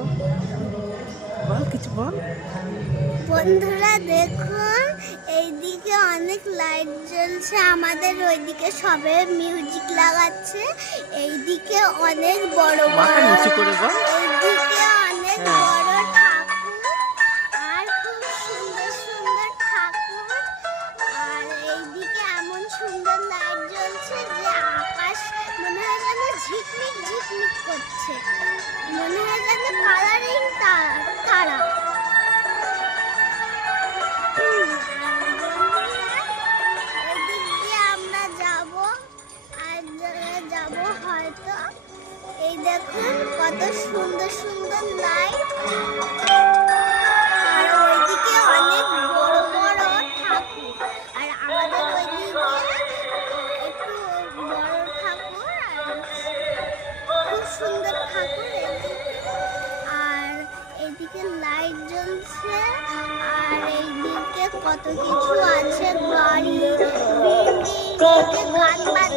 বলো, বল কিছু বল। বন্ধুরা দেখুন, এইদিকে অনেক লাইট জ্বলছে, আমাদের ওইদিকে সবে মিউজিক লাগাচ্ছে। এইদিকে অনেক বড় মাথা বড়, নিচু করে বল। এইদিকে অনেক হ্যাঁ। বড় ঠাকুর আর খুব সুন্দর সুন্দর ঠাকুর। আর এইদিকে এমন সুন্দর লাইট জ্বলছে যে আকাশ মনে হয় যেন ঝিকমিক ঝিকমিক করছে, মনে হয় যেন কালারিং তারা। এদিক দিয়ে আমরা যাব, আর যাব হয়তো। এই দেখুন কত সুন্দর সুন্দর লাইট, আর ওইদিকে অনেক বড় বড় ঠাকুর। আর আমাদের ওইদিকে একটু বড় ঠাকুর আর খুব সুন্দর ঠাকুর এইদিকে। আর এইদিকে লাইট জ্বলছে, আর এইদিকে কত কিছু আছে, গাড়ি, বিল্ডিং, গান